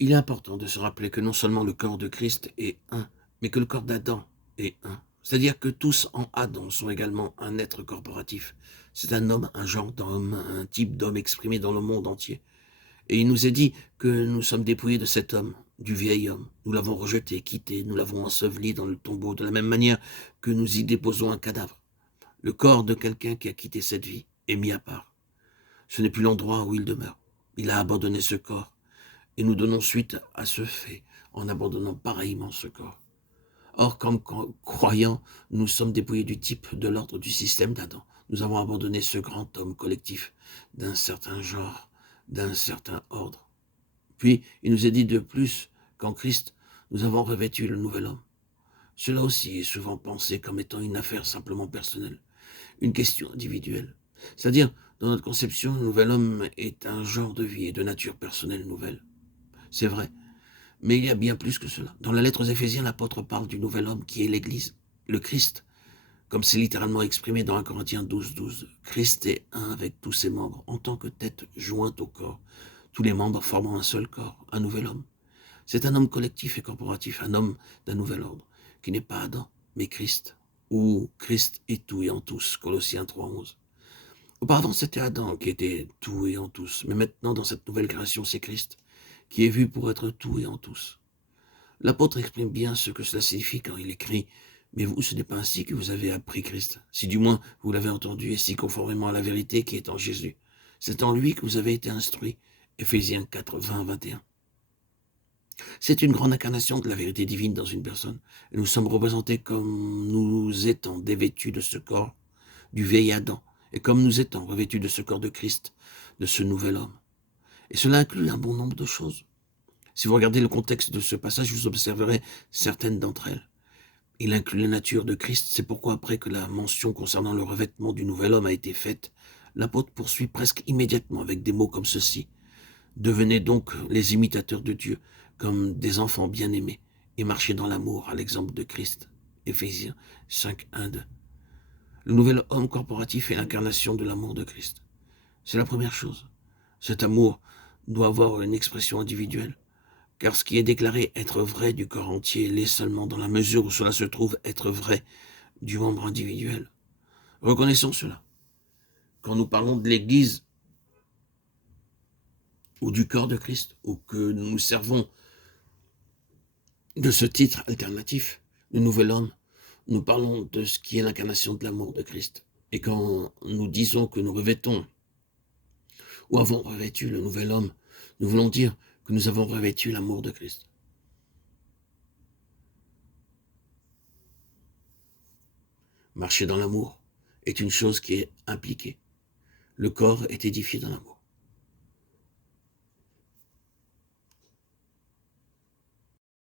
Il est important de se rappeler que non seulement le corps de Christ est un, mais que le corps d'Adam est un. C'est-à-dire que tous en Adam sont également un être corporatif. C'est un homme, un genre d'homme, un type d'homme exprimé dans le monde entier. Et il nous est dit que nous sommes dépouillés de cet homme, du vieil homme. Nous l'avons rejeté, quitté, nous l'avons enseveli dans le tombeau, de la même manière que nous y déposons un cadavre. Le corps de quelqu'un qui a quitté cette vie est mis à part. Ce n'est plus l'endroit où il demeure. Il a abandonné ce corps. Et nous donnons suite à ce fait en abandonnant pareillement ce corps. Or, comme croyants, nous sommes dépouillés du type, de l'ordre, du système d'Adam. Nous avons abandonné ce grand homme collectif d'un certain genre, d'un certain ordre. Puis, il nous est dit de plus qu'en Christ, nous avons revêtu le nouvel homme. Cela aussi est souvent pensé comme étant une affaire simplement personnelle, une question individuelle. C'est-à-dire, dans notre conception, le nouvel homme est un genre de vie et de nature personnelle nouvelle. C'est vrai, mais il y a bien plus que cela. Dans la lettre aux Éphésiens, l'apôtre parle du nouvel homme qui est l'Église, le Christ, comme c'est littéralement exprimé dans 1 Corinthiens 12. Christ est un avec tous ses membres, en tant que tête jointe au corps, tous les membres formant un seul corps, un nouvel homme. C'est un homme collectif et corporatif, un homme d'un nouvel ordre, qui n'est pas Adam, mais Christ, ou Christ est tout et en tous, Colossiens 3:11. Auparavant, c'était Adam qui était tout et en tous, mais maintenant, dans cette nouvelle création, c'est Christ, qui est vu pour être tout et en tous. L'apôtre exprime bien ce que cela signifie quand il écrit « Mais vous, ce n'est pas ainsi que vous avez appris Christ, si du moins vous l'avez entendu et si conformément à la vérité qui est en Jésus. C'est en lui que vous avez été instruits. » Éphésiens 4:20-21. C'est une grande incarnation de la vérité divine dans une personne. Et nous sommes représentés comme nous étant dévêtus de ce corps, du vieil Adam, et comme nous étant revêtus de ce corps de Christ, de ce nouvel homme. Et cela inclut un bon nombre de choses. Si vous regardez le contexte de ce passage, vous observerez certaines d'entre elles. Il inclut la nature de Christ, c'est pourquoi après que la mention concernant le revêtement du nouvel homme a été faite, l'apôtre poursuit presque immédiatement avec des mots comme ceci. Devenez donc les imitateurs de Dieu, comme des enfants bien-aimés, et marchez dans l'amour à l'exemple de Christ. Éphésiens 5:1-2. Le nouvel homme corporatif est l'incarnation de l'amour de Christ. C'est la première chose. Cet amour doit avoir une expression individuelle. Car ce qui est déclaré être vrai du corps entier l'est seulement dans la mesure où cela se trouve être vrai du membre individuel. Reconnaissons cela. Quand nous parlons de l'Église ou du corps de Christ, ou que nous nous servons de ce titre alternatif, le nouvel homme, nous parlons de ce qui est l'incarnation de l'amour de Christ. Et quand nous disons que nous revêtons ou avons revêtu le nouvel homme, nous voulons dire que nous avons revêtu l'amour de Christ. Marcher dans l'amour est une chose qui est impliquée. Le corps est édifié dans l'amour.